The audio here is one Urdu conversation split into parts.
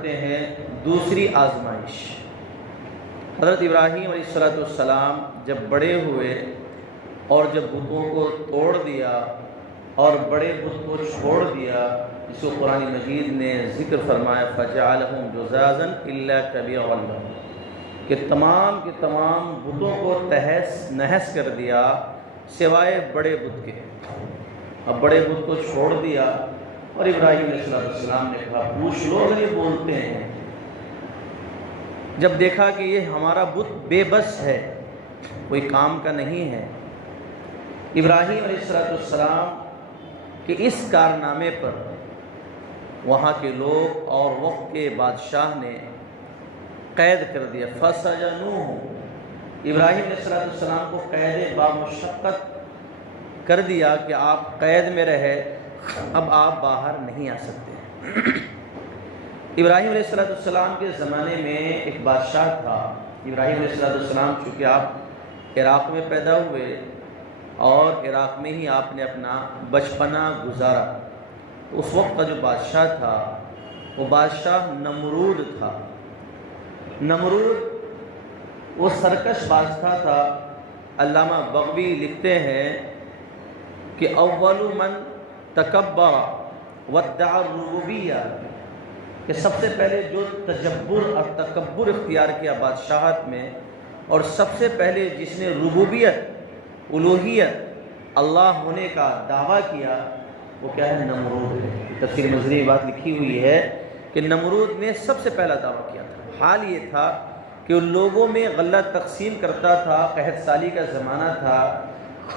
پڑھتے ہیں دوسری آزمائش۔ حضرت ابراہیم علیہ السلام جب بڑے ہوئے اور جب بتوں کو توڑ دیا اور بڑے بت کو چھوڑ دیا، اس کو قرآن مجید نے ذکر فرمایا فَجَعَلَهُمْ جُذَاذًا إِلَّا كَبِيرًا لَهُمْ، کہ تمام کے تمام بتوں کو تہس نہس کر دیا سوائے بڑے بت کے۔ اب بڑے بت کو چھوڑ دیا اور ابراہیم علیہ السلام نے کہا پوچھ لو اگر یہ بولتے ہیں۔ جب دیکھا کہ یہ ہمارا بت بے بس ہے، کوئی کام کا نہیں ہے، ابراہیم علیہ السلام کہ اس کارنامے پر وہاں کے لوگ اور وقت کے بادشاہ نے قید کر دیا۔ فَسَجَنُوهُ، ابراہیم علیہ السلام کو قید بامشقت کر دیا کہ آپ قید میں رہے، اب آپ باہر نہیں آ سکتے۔ ابراہیم علیہ السلام کے زمانے میں ایک بادشاہ تھا۔ ابراہیم علیہ السلام چونکہ آپ عراق میں پیدا ہوئے اور عراق میں ہی آپ نے اپنا بچپنا گزارا، اس وقت کا جو بادشاہ تھا وہ بادشاہ نمرود تھا۔ نمرود وہ سرکش بادشاہ تھا۔ علامہ بغوی لکھتے ہیں کہ اول من تکبر وادعى الربوبیہ، کہ سب سے پہلے جو تجبر اور تکبر اختیار کیا بادشاہت میں، اور سب سے پہلے جس نے ربوبیت الوہیت اللہ ہونے کا دعویٰ کیا وہ کیا ہے؟ نمرود ہے۔ تفسیر مظہری بات لکھی ہوئی ہے کہ نمرود نے سب سے پہلا دعویٰ کیا تھا۔ حال یہ تھا کہ ان لوگوں میں غلہ تقسیم کرتا تھا، قحط سالی کا زمانہ تھا،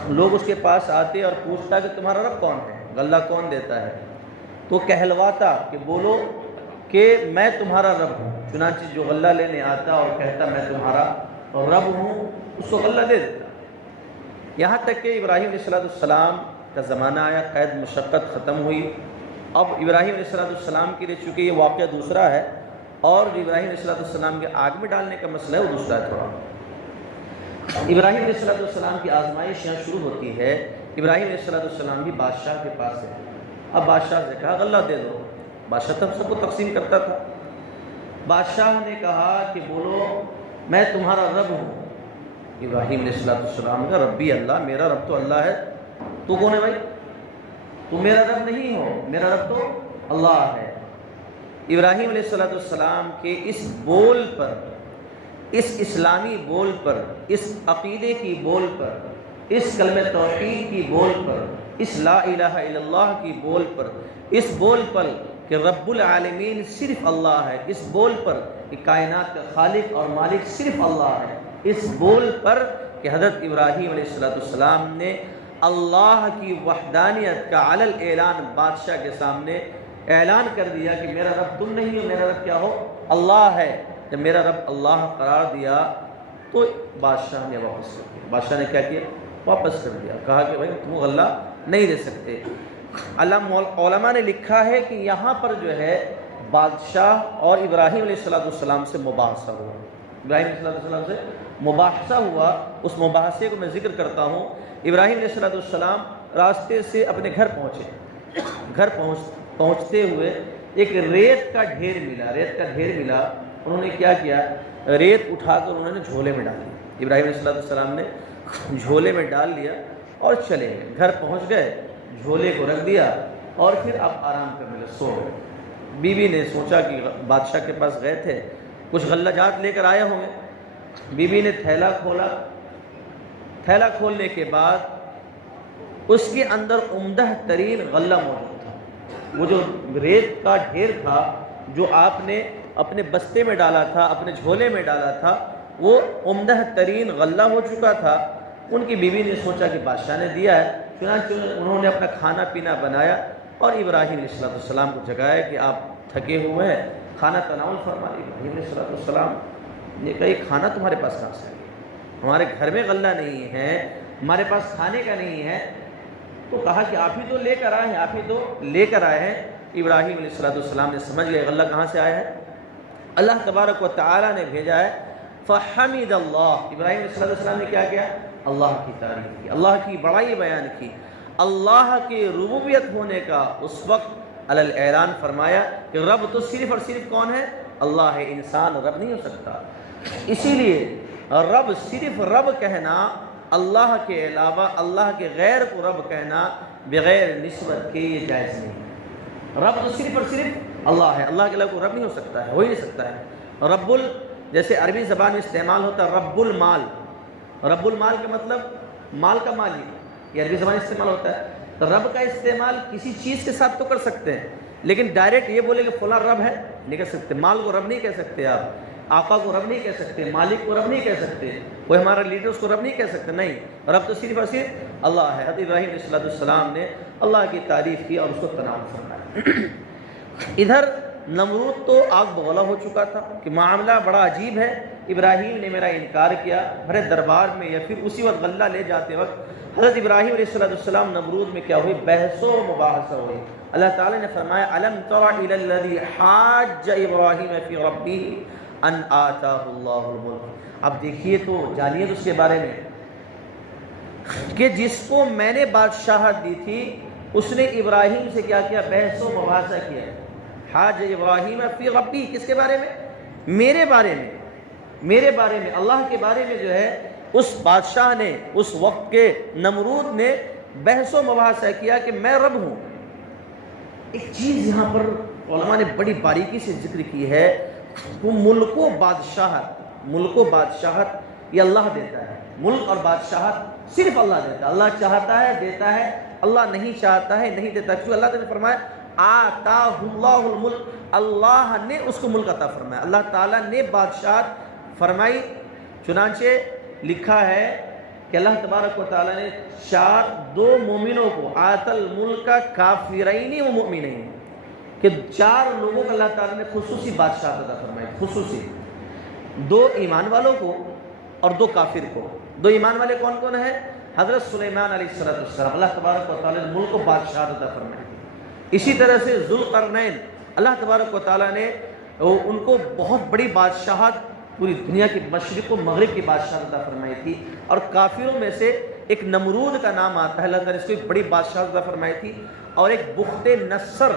لوگ اس کے پاس آتے اور پوچھتا کہ تمہارا رب کون ہے، غلہ کون دیتا ہے، تو کہلواتا کہ بولو کہ میں تمہارا رب ہوں۔ چنانچہ جو غلہ لینے آتا اور کہتا میں تمہارا رب ہوں، اس کو غلہ دے دیتا۔ یہاں تک کہ ابراہیم علیہ السلام کا زمانہ آیا، قید مشقت ختم ہوئی۔ اب ابراہیم علیہ السلام کے لیے چونکہ یہ واقعہ دوسرا ہے، اور جو ابراہیم علیہ السلام کے آگ میں ڈالنے کا مسئلہ ہے وہ دوسرا ہے تھوڑا۔ ابراہیم علیہ السلام کی آزمائش یہاں شروع ہوتی ہے۔ ابراہیم علیہ السلام بھی بادشاہ کے پاس ہے۔ اب بادشاہ سے کہا غلہ دے دو۔ بادشاہ تب سب کو تقسیم کرتا تھا۔ بادشاہ نے کہا کہ بولو میں تمہارا رب ہوں۔ ابراہیم علیہ السلام کا ربی اللہ، میرا رب تو اللہ ہے، تو کون ہے بھائی؟ تو میرا رب نہیں ہو، میرا رب تو اللہ ہے۔ ابراہیم علیہ السلام کے اس بول پر، اس اسلامی بول پر، اس عقیدے کی بول پر، اس کلمہ توحید کی بول پر، اس لا الہ الا اللہ کی بول پر، اس بول پر کہ رب العالمین صرف اللہ ہے، اس بول پر کہ کائنات کا خالق اور مالک صرف اللہ ہے، اس بول پر کہ حضرت ابراہیم علیہ السلام نے اللہ کی وحدانیت کا علی الاعلان بادشاہ کے سامنے اعلان کر دیا کہ میرا رب تم نہیں ہو، میرا رب کیا ہو؟ اللہ ہے۔ جب میرا رب اللہ قرار دیا تو بادشاہ نے واپس کر دیا۔ بادشاہ نے کیا کیا؟ واپس کر دیا، کہا کہ بھائی تم غلہ نہیں دے سکتے۔ علماء نے لکھا ہے کہ یہاں پر جو ہے بادشاہ اور ابراہیم علیہ السلام سے مباحثہ ہوا۔ ابراہیم علیہ السلام سے مباحثہ ہوا، اس مباحثے کو میں ذکر کرتا ہوں۔ ابراہیم علیہ السلام راستے سے اپنے گھر پہنچے۔ گھر پہنچتے ہوئے ایک ریت کا ڈھیر ملا۔ انہوں نے کیا کیا؟ ریت اٹھا کر انہوں نے جھولے میں ڈال لیا۔ ابراہیم علیہ السلام نے جھولے میں ڈال لیا اور چلے گئے۔ گھر پہنچ گئے، جھولے کو رکھ دیا اور پھر آپ آرام کرنے لگے، سو گئے۔ بیوی نے سوچا کہ بادشاہ کے پاس گئے تھے، کچھ غلہ جات لے کر آئے ہوں گے۔ بیوی نے تھیلا کھولا۔ تھیلا کھولنے کے بعد اس کے اندر عمدہ ترین غلہ موجود تھا۔ وہ جو ریت کا ڈھیر تھا جو آپ نے اپنے بستے میں ڈالا تھا، اپنے جھولے میں ڈالا تھا، وہ عمدہ ترین غلہ ہو چکا تھا۔ ان کی بیوی نے سوچا کہ بادشاہ نے دیا ہے، چنانچہ انہوں نے اپنا کھانا پینا بنایا اور ابراہیم علیہ السلام کو جگایا کہ آپ تھکے ہوئے ہیں، کھانا تناول فرمائے۔ ابراہیم علیہ السلام نے کہا یہ کھانا تمہارے پاس کہاں سے ہے؟ ہمارے گھر میں غلہ نہیں ہے، ہمارے پاس کھانے کا نہیں ہے۔ تو کہا کہ آپ ہی تو لے کر آئے ہیں، آپ ہی تو لے کر آئے ہیں۔ ابراہیم علیہ السلام نے سمجھ گئے غلہ کہاں سے آیا ہے، اللہ تبارک و تعالی نے بھیجا ہے۔ فحمد اللہ، ابراہیم علیہ السلام نے کیا کیا؟ اللہ کی تعریف کی، اللہ کی بڑائی بیان کی، اللہ کے ربوبیت ہونے کا اس وقت علی الاعلان فرمایا کہ رب تو صرف اور صرف کون ہے؟ اللہ ہے، انسان رب نہیں ہو سکتا۔ اسی لیے رب صرف رب کہنا، اللہ کے علاوہ اللہ کے غیر کو رب کہنا بغیر نسبت کے یہ جائز نہیں۔ رب تو صرف اور صرف اللہ ہے، اللہ کے علاوہ کوئی رب نہیں ہو سکتا ہے، ہو ہی نہیں سکتا ہے۔ رب جیسے عربی زبان میں استعمال ہوتا ہے رب المال، رب المال کا مطلب مال کا مالک، یہ عربی زبان استعمال ہوتا ہے۔ تو رب کا استعمال کسی چیز کے ساتھ تو کر سکتے ہیں، لیکن ڈائریکٹ یہ بولے کہ فلاں رب ہے نہیں کہہ سکتے۔ مال کو رب نہیں کہہ سکتے آپ، آقا کو رب نہیں کہہ سکتے، مالک کو رب نہیں کہہ سکتے، کوئی ہمارا لیڈر اس کو رب نہیں کہہ سکتے، نہیں، رب تو صرف اور صرف اللہ ہے۔ حضرت ابراہیم علیہ السلام نے اللہ کی تعریف کی اور اس کو تنعم فرمایا۔ ادھر نمرود تو آگ بگولا ہو چکا تھا کہ معاملہ بڑا عجیب ہے، ابراہیم نے میرا انکار کیا بھرے دربار میں، یا پھر اسی وقت غلہ لے جاتے وقت حضرت ابراہیم علیہ السلام نمرود میں کیا ہوئی؟ بحث و مباحثہ ہوئی۔ اللہ تعالیٰ نے فرمایا الم تر الی الذی حاج ابراہیم فی ربہ ان آتاہ اللہ الملک۔ اب دیکھیے تو جانیے اس کے بارے میں کہ جس کو میں نے بادشاہت دی تھی اس نے ابراہیم سے کیا کیا؟ بحث و مباحثہ کیا۔ حاج ابراہیم فی ربی، کس کے بارے میں؟ میرے بارے میں، میرے بارے میں، اللہ کے بارے میں جو ہے اس بادشاہ نے، اس وقت کے نمرود نے بحث و مباحثہ کیا کہ میں رب ہوں۔ ایک چیز یہاں پر علماء نے بڑی باریکی سے ذکر کی ہے، وہ ملک و بادشاہت، ملک و بادشاہت یہ اللہ دیتا ہے، ملک اور بادشاہت صرف اللہ دیتا ہے۔ اللہ چاہتا ہے دیتا ہے، اللہ نہیں چاہتا ہے نہیں دیتا۔ کیوں اللہ نے فرمایا آتاہ اللہ الملک، اللہ نے اس کو ملک عطا فرمایا، اللہ تعالیٰ نے بادشاہت فرمائی۔ چنانچہ لکھا ہے کہ اللہ تبارک و تعالیٰ نے دو مومنوں کو آت الملک کافرین و مؤمنین، کہ 4 لوگوں کو اللہ تعالیٰ نے خصوصی بادشاہت عطا فرمائی، خصوصی 2 ایمان والوں کو اور 2 کافر کو۔ 2 ایمان والے کون کون ہیں؟ حضرت سلیمان علیہ السلام، اللہ تبارک و تعالیٰ نے ملک و بادشاہت عطا فرمائی۔ اسی طرح سے ذوالقرنین، اللہ تبارک و تعالیٰ نے ان کو بہت بڑی بادشاہت، پوری دنیا کی مشرق و مغرب کی بادشاہت عطا فرمائی تھی۔ اور کافروں میں سے ایک نمرود کا نام آتا ہے، اللہ تعالیٰ نے اس کو ایک بڑی بادشاہت عطا فرمائی تھی، اور ایک بخت نصر،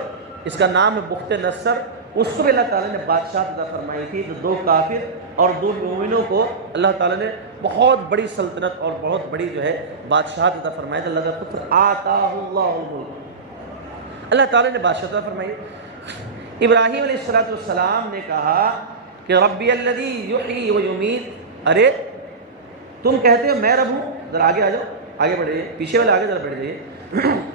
اس کا نام ہے بخت نصر، اس کو بھی اللہ تعالیٰ نے بادشاہت عطا فرمائی تھی۔ تو 2 کافر اور 2 مومنوں کو اللہ تعالیٰ نے بہت بڑی سلطنت اور بہت بڑی جو ہے بادشاہت عطا فرمائی تھی۔ اللہ تعالیٰ خود آتاہ اللہ الملک، اللہ تعالیٰ نے بادشاہت عطا فرمائی۔ ابراہیم علیہ السلام نے کہا کہ ربی الذی یحیی و یمیت، ارے تم کہتے ہو میں رب ہوں، ذرا آگے آ جاؤ، آگے بڑھ جائیے، پیچھے والے آگے ذرا بڑھ جائیے،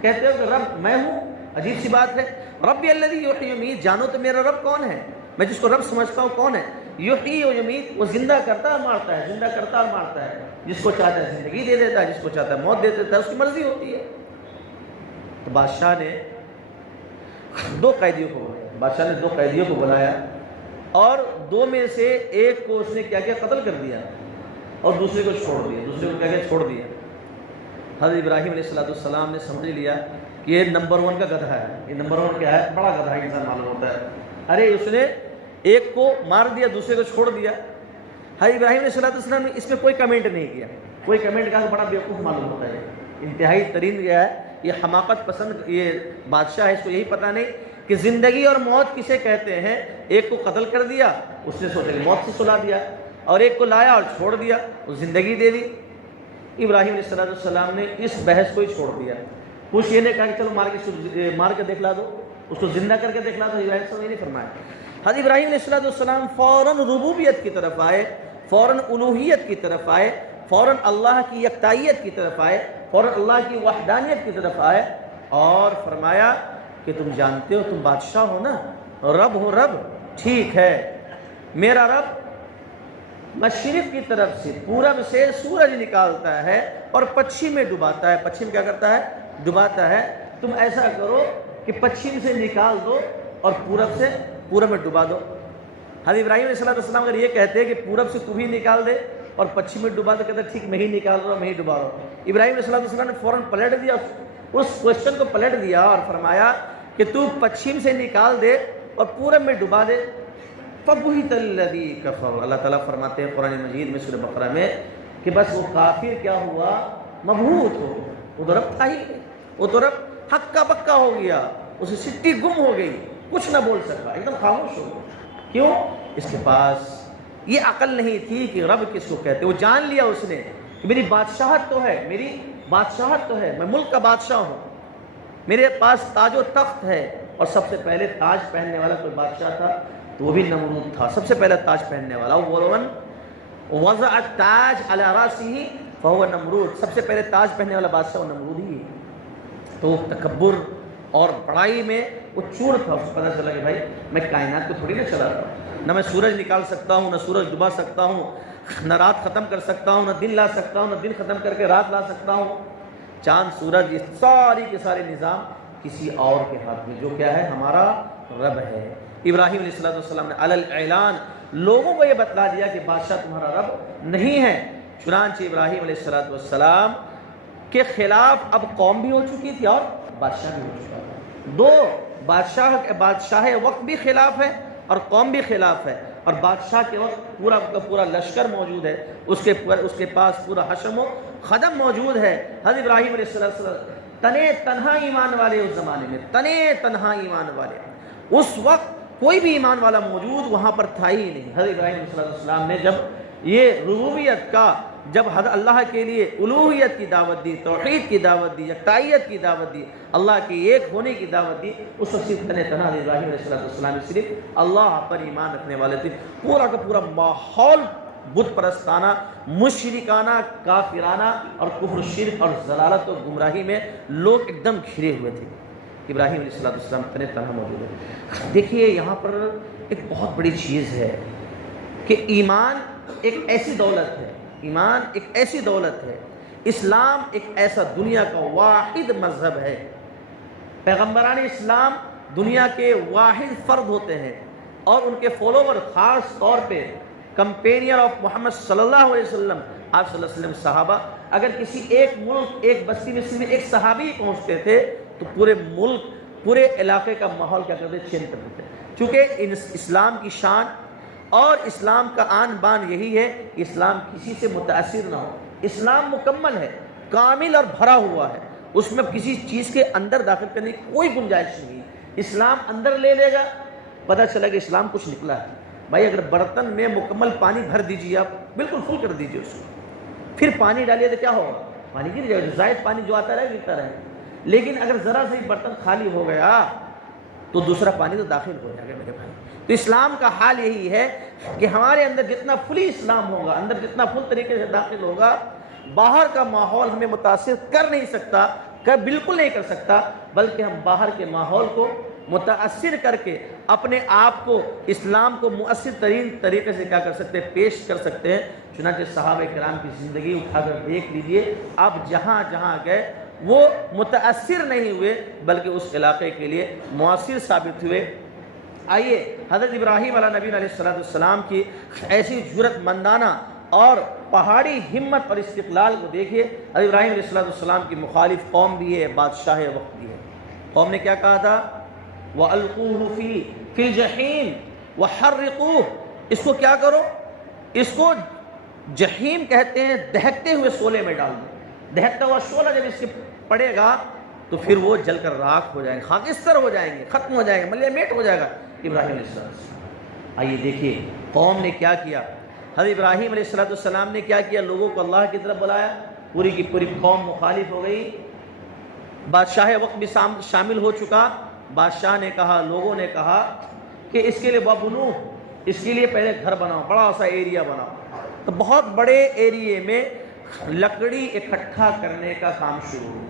کہتے ہو کہ رب میں ہوں، عجیب سی بات ہے۔ ربی الذی یحیی و یمیت، جانو تو میرا رب کون ہے، میں جس کو رب سمجھتا ہوں کون ہے؟ یحیی و یمیت، وہ زندہ کرتا اور مارتا ہے، زندہ کرتا اور مارتا ہے، جس کو چاہتا ہے زندگی دے دیتا ہے، جس کو چاہتا ہے موت دے دیتا ہے، اس کی مرضی ہوتی ہے۔ تو بادشاہ نے 2 قیدیوں کو بلایا، اور 2 میں سے ایک کو اس نے کیا کیا؟ قتل کر دیا، اور دوسرے کو چھوڑ دیا، دوسرے کو کیا کیا؟ چھوڑ دیا۔ حضرت ابراہیم علیہ السلام نے سمجھ لیا کہ یہ نمبر 1 کا گدھا ہے، یہ نمبر 1 کیا ہے؟ بڑا گدھا انسان معلوم ہوتا ہے۔ ارے اس نے ایک کو مار دیا، دوسرے کو چھوڑ دیا۔ حضرت ابراہیم علیہ السلام نے اس میں کوئی کمنٹ نہیں کیا، کوئی کمنٹ کہا، بڑا بیوقوف معلوم ہوتا ہے، انتہائی ترین یہ ہے، یہ حماقت پسند یہ بادشاہ ہے، اس کو یہی پتہ نہیں کہ زندگی اور موت کسے کہتے ہیں۔ ایک کو قتل کر دیا، اس نے سوچا کہ موت سے سلا دیا، اور ایک کو لایا اور چھوڑ دیا، اس زندگی دے دی۔ ابراہیم علیہ السلام نے اس بحث کو ہی چھوڑ دیا، کچھ یہ نہیں کہا کہ چلو مار کے دکھلا دو، اس کو زندہ کر کے دکھلا دو، ابراہیم صلی اللہ علیہ وسلم نے فرمایا۔ حضرت ابراہیم علیہ السلام فوراً ربوبیت کی طرف آئے، فوراً الوہیت کی طرف آئے، فوراً اللہ کی یکتائیت کی طرف آئے، فوراً اللہ کی وحدانیت کی طرف آئے، اور فرمایا کہ تم جانتے ہو تم بادشاہ ہو نا، رب ہو، رب ٹھیک ہے، میرا رب مشرق کی طرف سے پورب سے سورج نکالتا ہے اور پچھم میں ڈباتا ہے۔ پچھم کیا کرتا ہے؟ ڈباتا ہے۔ تم ایسا کرو کہ پچھم سے نکال دو اور پورب سے پورب میں ڈبا دو۔ حضرت ابراہیم علیہ السلام اگر یہ کہتے کہ پورب سے تو بھی نکال دے اور پچھم میں ڈبا دے، کہتے ٹھیک میں ہی نکال رہا ہوں، میں ہی ڈبا رہا ہوں۔ ابراہیم علیہ السلام نے فوراً پلٹ دیا، اس کوشچن کو پلٹ دیا اور فرمایا کہ تو پچھم سے نکال دے اور پورب میں ڈبا دے۔ فَبُهِتَ الَّذِي كَفَرَ، اللہ تعالیٰ فرماتے ہیں قرآن مجید میں سورہ بقرہ میں کہ بس وہ کافر کیا ہوا؟ مبہوت ہو، وہ تو رب تھا ہی، وہ تو رب حق کا پکا ہو گیا، اسے سٹی گم ہو گئی، کچھ نہ بول سکا، ایک دم خاموش ہو گیا۔ کیوں؟ اس کے پاس یہ عقل نہیں تھی کہ رب کس کو کہتے۔ وہ جان لیا اس نے کہ میری بادشاہت تو ہے، میری بادشاہت تو ہے، میں ملک کا بادشاہ ہوں، میرے پاس تاج و تخت ہے، اور سب سے پہلے تاج پہننے والا کوئی بادشاہ تھا تو وہ بھی نمرود تھا، سب سے پہلا تاج پہننے والا، اول وضع التاج علی راسہ فہو نمرود، سب سے پہلے تاج پہننے والا بادشاہ وہ نمرود ہی ہے۔ تو تکبر اور بڑائی میں وہ چور تھا، اس کو پتہ چلا کہ بھائی میں کائنات کو تھوڑی نہ چلا رہا ہوں، نہ میں سورج نکال سکتا ہوں، نہ سورج ڈبا سکتا ہوں، نہ رات ختم کر سکتا ہوں، نہ دن لا سکتا ہوں، نہ دن ختم کر کے رات لا سکتا ہوں، چاند سورج یہ ساری کے سارے نظام کسی اور کے ہاتھ میں، جو کیا ہے ہمارا رب ہے۔ ابراہیم علیہ السلام نے علی الاعلان لوگوں کو یہ بتلا دیا کہ بادشاہ تمہارا رب نہیں ہے۔ چنانچہ ابراہیم علیہ السلام کے خلاف اب قوم بھی ہو چکی تھی اور بادشاہ بھی ہو چکا تھا، دو بادشاہ وقت بھی خلاف ہے اور قوم بھی خلاف ہے، اور بادشاہ کے وقت پورا کا پورا لشکر موجود ہے، اس کے پاس پورا حشم و خدم موجود ہے۔ حضرت ابراہیم علیہ السلام تنے تنہا ایمان والے، اس زمانے میں تنے تنہا ایمان والے، اس وقت کوئی بھی ایمان والا موجود وہاں پر تھا ہی نہیں۔ حضرت ابراہیم علیہ السلام نے جب یہ ربوبیت کا، جب اللہ کے لیے الوہیت کی دعوت دی، توحید کی دعوت دی، یکتائیت کی دعوت دی، اللہ کے ایک ہونے کی دعوت دی، اس وقت صرف تنہا ابراہیم علیہ السلام صرف اللہ پر ایمان رکھنے والے تھے۔ پورا کا پورا ماحول بت پرستانہ، مشرکانہ، کافرانہ اور کفر، شرک اور ضلالت و گمراہی میں لوگ ایک دم گھرے ہوئے تھے۔ ابراہیم علیہ السلام تنہا موجود ہے۔ دیکھیے یہاں پر ایک بہت بڑی چیز ہے کہ ایمان ایک ایسی دولت ہے، ایمان ایک ایسی دولت ہے، اسلام ایک ایسا دنیا کا واحد مذہب ہے۔ پیغمبران اسلام دنیا کے واحد فرد ہوتے ہیں، اور ان کے فالوور خاص طور پہ کمپینین آف محمد صلی اللہ علیہ وسلم، آپ صلی اللہ علیہ وسلم صحابہ، اگر کسی ایک ملک ایک بستی میں صرف ایک صحابی پہنچتے تھے تو پورے ملک پورے علاقے کا ماحول کیا کرتے چینج کر دیتے، چونکہ اسلام کی شان اور اسلام کا آن بان یہی ہے کہ اسلام کسی سے متاثر نہ ہو۔ اسلام مکمل ہے، کامل اور بھرا ہوا ہے، اس میں کسی چیز کے اندر داخل کرنے کی کوئی گنجائش نہیں۔ اسلام اندر لے لے گا، پتہ چلا کہ اسلام کچھ نکلا ہے۔ بھائی اگر برتن میں مکمل پانی بھر دیجیے، آپ بالکل فل کر دیجیے اس کو، پھر پانی ڈالیے تو کیا ہوگا؟ پانی گر جائے گا، زائد پانی جو آتا رہے گرتا رہے۔ لیکن اگر ذرا سے برتن خالی ہو گیا تو دوسرا پانی تو داخل ہو جائے گا میرے بھائی۔ تو اسلام کا حال یہی ہے کہ ہمارے اندر جتنا فلی اسلام ہوگا، اندر جتنا فل طریقے سے داخل ہوگا، باہر کا ماحول ہمیں متاثر کر نہیں سکتا، بالکل نہیں کر سکتا، بلکہ ہم باہر کے ماحول کو متاثر کر کے اپنے آپ کو اسلام کو مؤثر ترین طریقے سے کیا کر سکتے ہیں، پیش کر سکتے ہیں۔ چنانچہ صحابہ کرام کی زندگی اٹھا کر دیکھ لیجئے، آپ جہاں جہاں گئے وہ متاثر نہیں ہوئے بلکہ اس علاقے کے لیے مؤثر ثابت ہوئے۔ آئیے حضرت ابراہیم علیہ نبی علیہ السلام کی ایسی جرأت مندانہ اور پہاڑی ہمت اور استقلال کو دیکھیے۔ حضرت ابراہیم علیہ السلام کی مخالف قوم بھی ہے، بادشاہ وقت بھی ہے۔ قوم نے کیا کہا تھا؟ وَأَلْقُوهُ فِي الْجَحِيمِ وَحَرِّقُوهُ، اس کو کیا کرو؟ اس کو جہیم کہتے ہیں، دہکتے ہوئے شعلے میں ڈال دو۔ دہکتا ہوا شعلہ جب اس کے پڑے گا تو پھر وہ جل کر راکھ ہو جائیں گے، خاکستر ہو جائیں گے، ختم ہو جائیں گے، ملیے میٹ ہو جائے گا۔ ابراہیم علیہ السلام، آئیے دیکھیے قوم نے کیا کیا۔ حضرت ابراہیم علیہ السلام نے کیا کیا؟ لوگوں کو اللہ کی طرف بلایا، پوری کی پوری قوم مخالف ہو گئی، بادشاہ وقت بھی شامل ہو چکا۔ بادشاہ نے کہا، لوگوں نے کہا کہ اس کے لیے بابنو، اس کے لیے پہلے گھر بناؤ، بڑا سا ایریا بناؤ۔ تو بہت بڑے ایریے میں لکڑی اکٹھا کرنے کا کام شروع ہوا۔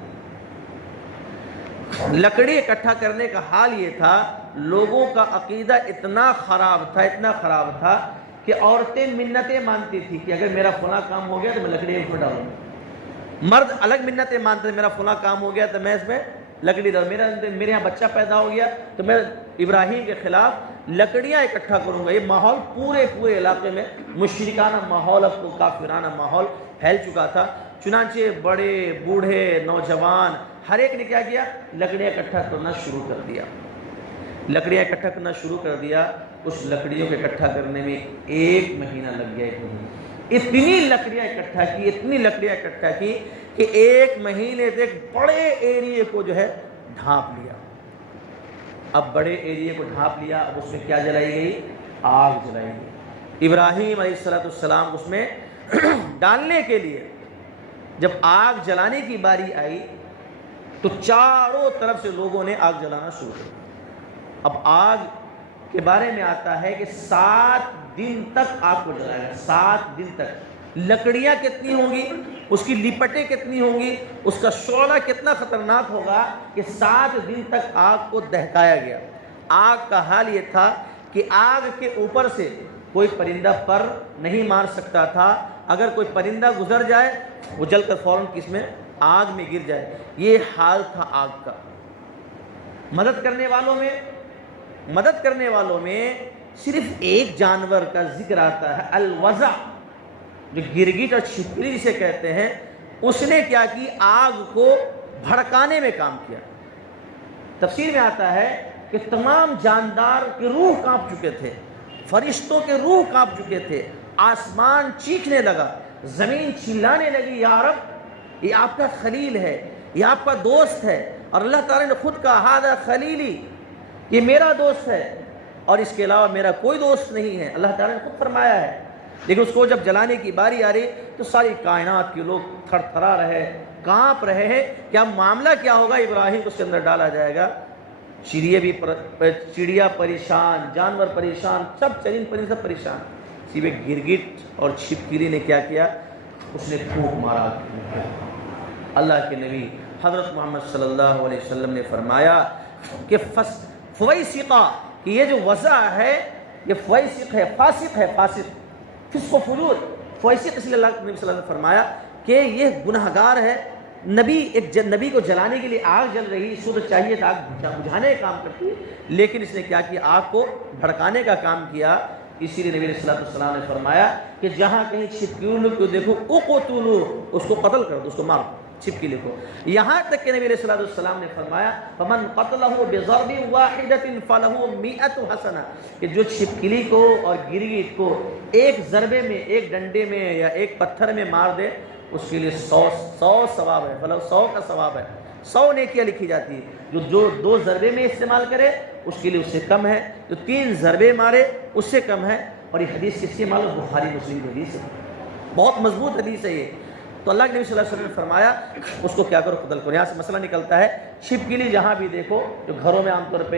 لکڑی اکٹھا کرنے کا حال یہ تھا، لوگوں کا عقیدہ اتنا خراب تھا کہ عورتیں منتیں مانتی تھی کہ اگر میرا فلاں کام ہو گیا تو میں لکڑی اس میں ڈالوں گا۔ مرد الگ منتیں مانتے تھے، میرا فلاں کام ہو گیا تو میں اس میں لکڑی ڈالوں، میرے یہاں بچہ پیدا ہو گیا تو میں ابراہیم کے خلاف لکڑیاں اکٹھا کروں گا۔ یہ ماحول پورے علاقے میں مشرکانہ ماحول، اب تو کافرانہ ماحول پھیل چکا تھا۔ چنانچہ بڑے بوڑھے نوجوان ہر ایک نے کیا کیا؟ لکڑیاں اکٹھا کرنا شروع کر دیا۔ لکڑیاں اکٹھا کرنا شروع کر دیا۔ اس لکڑیوں کو اکٹھا کرنے میں 1 مہینہ لگ گیا۔ اتنی لکڑیاں اکٹھا کی کہ 1 مہینے سے ایک بڑے ایریے کو جو ہے ڈھانپ لیا۔ اب بڑے ایریے کو ڈھانپ لیا، اب اس میں کیا جلائی گئی؟ آگ جلائی گئی۔ ابراہیم علیہ السلام اس میں ڈالنے کے لیے جب آگ جلانے کی باری آئی تو چاروں طرف سے لوگوں نے آگ جلانا شروع کر۔ اب آگ کے بارے میں آتا ہے کہ 7 دن تک آگ کو جلایا گیا، 7 دن تک۔ لکڑیاں کتنی ہوں گی، اس کی لپٹیں کتنی ہوں گی، اس کا شعلہ کتنا خطرناک ہوگا کہ 7 دن تک آگ کو دہکایا گیا۔ آگ کا حال یہ تھا کہ آگ کے اوپر سے کوئی پرندہ پر نہیں مار سکتا تھا، اگر کوئی پرندہ گزر جائے وہ جل کر فوراً کس میں؟ آگ میں گر جائے۔ یہ حال تھا آگ کا۔ مدد کرنے والوں میں صرف ایک جانور کا ذکر آتا ہے، الوضع، جو گرگٹ اور چھپکلی جسے کہتے ہیں۔ اس نے کیا کی؟ آگ کو بھڑکانے میں کام کیا۔ تفسیر میں آتا ہے کہ تمام جاندار کے روح کانپ چکے تھے، فرشتوں کے روح کانپ چکے تھے، آسمان چیخنے لگا، زمین چلانے لگی، یا رب یہ آپ کا خلیل ہے، یہ آپ کا دوست ہے۔ اور اللہ تعالیٰ نے خود کہا ھذا خلیلی، یہ میرا دوست ہے اور اس کے علاوہ میرا کوئی دوست نہیں ہے، اللہ تعالیٰ نے خود فرمایا ہے۔ لیکن اس کو جب جلانے کی باری آ رہی تو ساری کائنات کے لوگ تھر تھرا رہے، کانپ رہے ہیں کہ اب معاملہ کیا ہوگا، ابراہیم کو اس کے اندر ڈالا جائے گا۔ چڑیا پریشان، جانور پریشان، سب چرند پرند سب پریشان، سوائے گرگٹ اور چھپکلی نے کیا کیا؟ اس نے پھونک مارا۔ اللہ کے نبی حضرت محمد صلی اللہ علیہ وسلم نے فرمایا کہ فویسقہ، کہ یہ جو وضع ہے یہ فویسق ہے، فاسق ہے، فاسق، فسق و فجور۔ فویسق اس لیے اللہ کے نبی صلی اللہ علیہ وسلم نے فرمایا کہ یہ گنہگار ہے۔ نبی کو جلانے کے لیے آگ جل رہی، اس کو تو چاہیے تھا آگ بجھانے کا کام کرتی، لیکن اس نے کیا کیا؟ آگ کو بھڑکانے کا کام کیا۔ اسی لیے نبی علیہ السلام نے فرمایا کہ جہاں کہیں چھپکلی کو دیکھو اقتلوا، اس کو قتل کر دو، اس کو مار دو، چھپکلی کو۔ یہاں تک کہ نبی علیہ السلام نے فرمایا فمن قتلہ بضرب واحدۃ فلہ 100 حسنہ، کہ جو چھپکلی کو اور گرگٹ کو ایک ضربے میں، ایک ڈنڈے میں یا ایک پتھر میں مار دے، اس کے لیے 100 ثواب ہے، فلاں 100 کا ثواب ہے، 100 نیکیاں لکھی جاتی ہے۔ جو 2 ضربے میں استعمال کرے اس کے لیے اس سے کم ہے، جو 3 ضربے مارے اس سے کم ہے۔ اور یہ حدیث کس کی معلوم؟ بخاری مسلم کی حدیث ہے، بہت مضبوط حدیث ہے یہ۔ تو اللہ کے نبی صلی اللہ علیہ وسلم نے فرمایا اس کو کیا کرو؟ قتل کرو۔ یہاں سے مسئلہ نکلتا ہے چھپکلی جہاں بھی دیکھو، جو گھروں میں عام طور پہ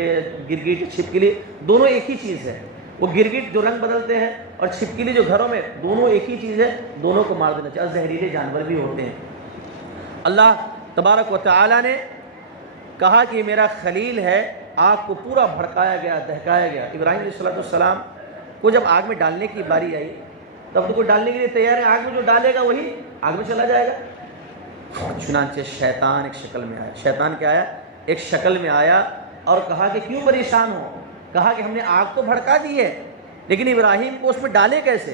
گرگٹ چھپکلی دونوں ایک ہی چیز ہے، وہ گرگٹ جو رنگ بدلتے ہیں اور چھپکلی جو گھروں میں، دونوں ایک ہی چیز ہے، دونوں کو مار دینا چاہیے، زہریلے جانور بھی ہوتے ہیں۔ اللہ تبارک و تعالی نے کہا کہ میرا خلیل ہے، آگ کو پورا بھڑکایا گیا، دہکایا گیا۔ ابراہیم علیہ السلام کو جب آگ میں ڈالنے کی باری آئی تب تو کوئی ڈالنے کے لیے تیار ہے، آگ میں جو ڈالے گا وہی آگ میں چلا جائے گا۔ چنانچہ شیطان ایک شکل میں آیا، شیطان کیا آیا؟ ایک شکل میں آیا اور کہا کہ کیوں پریشان ہو؟ کہا کہ ہم نے آگ کو بھڑکا دی ہے لیکن ابراہیم کو اس میں ڈالے کیسے؟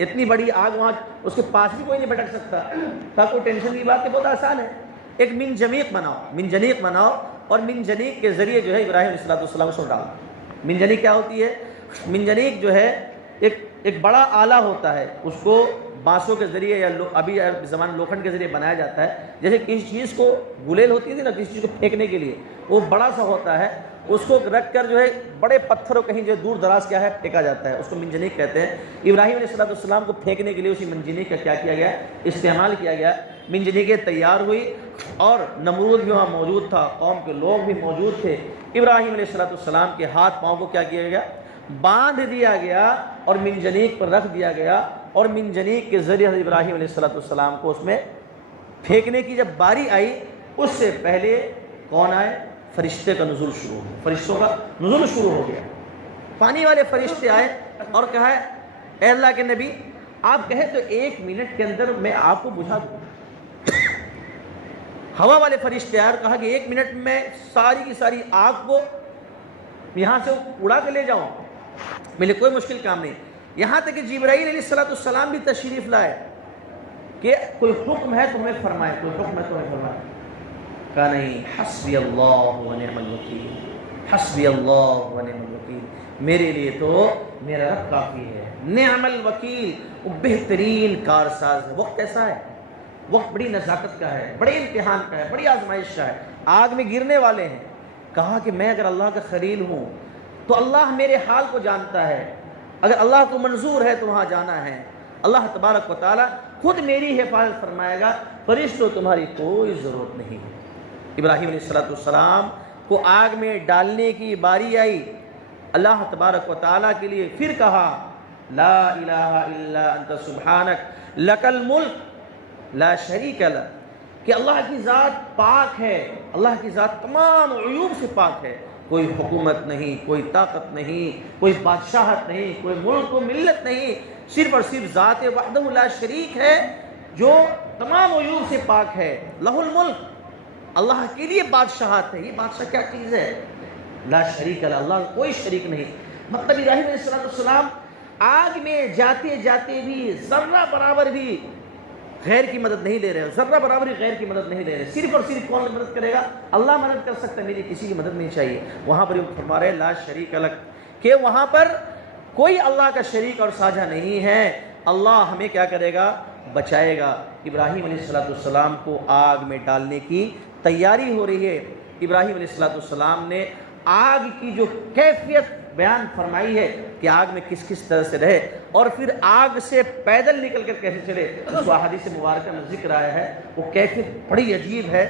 اتنی بڑی آگ وہاں اس کے پاس بھی کوئی نہیں بھٹک سکتا تھا، کوئی ٹینشن کی بات ہے، بہت آسان ہے، ایک منجنیق بناؤ اور منجنیق کے ذریعے جو ہے ابراہیم علیہ السلام کو ڈالو۔ منجنیق کیا ہوتی ہے؟ منجنیق جو ہے ایک بڑا آلہ ہوتا ہے، اس کو بانسوں کے ذریعے یا ابھی زمان لوکھنڈ کے ذریعے بنایا جاتا ہے۔ جیسے کسی چیز کو گلیل ہوتی تھی نا، کسی چیز کو پھینکنے کے لیے، وہ بڑا سا ہوتا ہے، اس کو رکھ کر جو ہے بڑے پتھروں کہیں جو دور دراز کیا ہے پھینکا جاتا ہے، اس کو منجنیق کہتے ہیں۔ ابراہیم علیہ السلام کو پھینکنے کے لیے اسی منجنیق کا کیا کیا گیا؟ استعمال کیا گیا۔ منجنیقیں تیار ہوئی اور نمرود بھی وہاں موجود تھا، قوم کے لوگ بھی موجود تھے۔ ابراہیم علیہ السلام کے ہاتھ پاؤں کو کیا کیا گیا؟ باندھ دیا گیا اور منجنیق پر رکھ دیا گیا، اور منجنیق کے ذریعے ابراہیم علیہ السلام کو اس میں پھینکنے کی جب باری آئی، اس سے پہلے کون آئے؟ فرشتے کا نزول شروع ہو گیا، فرشتوں کا نزول شروع ہو گیا۔ پانی والے فرشتے آئے اور کہا اے اللہ کے نبی، آپ کہیں تو 1 منٹ کے اندر میں آپ کو بجھا دوں۔ ہوا والے فرشتے آئے اور کہا کہ 1 منٹ میں ساری کی ساری آگ کو یہاں سے اڑا کے لے جاؤں، میرے کوئی مشکل کام نہیں۔ یہاں تک کہ جبرائیل علیہ السلام بھی تشریف لائے کہ کوئی حکم ہے تمہیں فرمائے، کوئی حکم ہے تمہیں فرمائے۔ کہا نہیں، حسبی اللہ و نعم الوکیل، حسبی اللہ و نعم الوکیل، میرے لیے تو میرا رب کافی ہے۔ نعم الوکیل، وہ بہترین کارساز ہے۔ وقت کیسا ہے؟ وقت بڑی نزاکت کا ہے، بڑے امتحان کا ہے، بڑی آزمائش کا ہے، آگ میں گرنے والے ہیں، کہا کہ میں اگر اللہ کا خلیل ہوں تو اللہ میرے حال کو جانتا ہے، اگر اللہ کو منظور ہے تو وہاں جانا ہے، اللہ تبارک و تعالیٰ خود میری حفاظت فرمائے گا، فرشتوں تمہاری کوئی ضرورت نہیں ہے۔ ابراہیم علیہ السلام کو آگ میں ڈالنے کی باری آئی، اللہ تبارک و تعالیٰ کے لیے پھر کہا لا الہ الا انت سبحانک لک الملک لا شریک لک، کہ اللہ کی ذات پاک ہے، اللہ کی ذات تمام عیوب سے پاک ہے، کوئی حکومت نہیں، کوئی طاقت نہیں، کوئی بادشاہت نہیں، کوئی ملک و ملت نہیں، صرف اور صرف ذات وحدہ لا شریک ہے جو تمام عیوب سے پاک ہے۔ لہ الملک، اللہ کے لیے بادشاہت ہے۔ یہ بادشاہ کیا چیز ہے؟ لا شریک لہ، اللہ کوئی شریک نہیں۔ مطلب ابراہیم علیہ السلام آگ میں جاتے جاتے بھی ذرہ برابر بھی غیر کی مدد نہیں لے رہے، ذرہ برابر ہی غیر کی مدد نہیں لے رہے، صرف اور صرف کون مدد کرے گا؟ اللہ مدد کر سکتا ہے، میری کسی کی مدد نہیں چاہیے۔ وہاں پر یہ فرما رہے لا شریک لک، کہ وہاں پر کوئی اللہ کا شریک اور ساجھا نہیں ہے، اللہ ہمیں کیا کرے گا؟ بچائے گا۔ ابراہیم علیہ السلام کو آگ میں ڈالنے کی تیاری ہو رہی ہے۔ ابراہیم علیہ السلام نے آگ کی جو کیفیت بیان فرمائی ہے کہ آگ میں کس کس طرح سے رہے، اور پھر آگ سے پیدل نکل کر کیسے چلے، جو احادیث مبارکہ میں ذکر آیا ہے وہ کیفیت بڑی عجیب ہے۔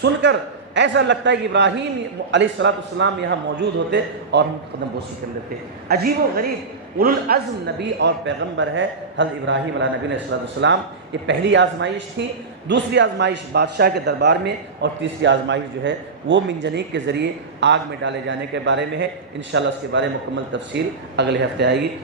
سن کر ایسا لگتا ہے کہ ابراہیم علیہ السلام یہاں موجود ہوتے اور ہم قدم بوسی کر لیتے۔ عجیب و غریب، اولو العزم نبی اور پیغمبر ہے حضرت ابراہیم علیہ نبی علیہ السلام۔ یہ پہلی آزمائش تھی، دوسری آزمائش بادشاہ کے دربار میں، اور تیسری آزمائش جو ہے وہ منجنیق کے ذریعے آگ میں ڈالے جانے کے بارے میں ہے۔ انشاءاللہ اس کے بارے میں مکمل تفصیل اگلے ہفتے آئے گی۔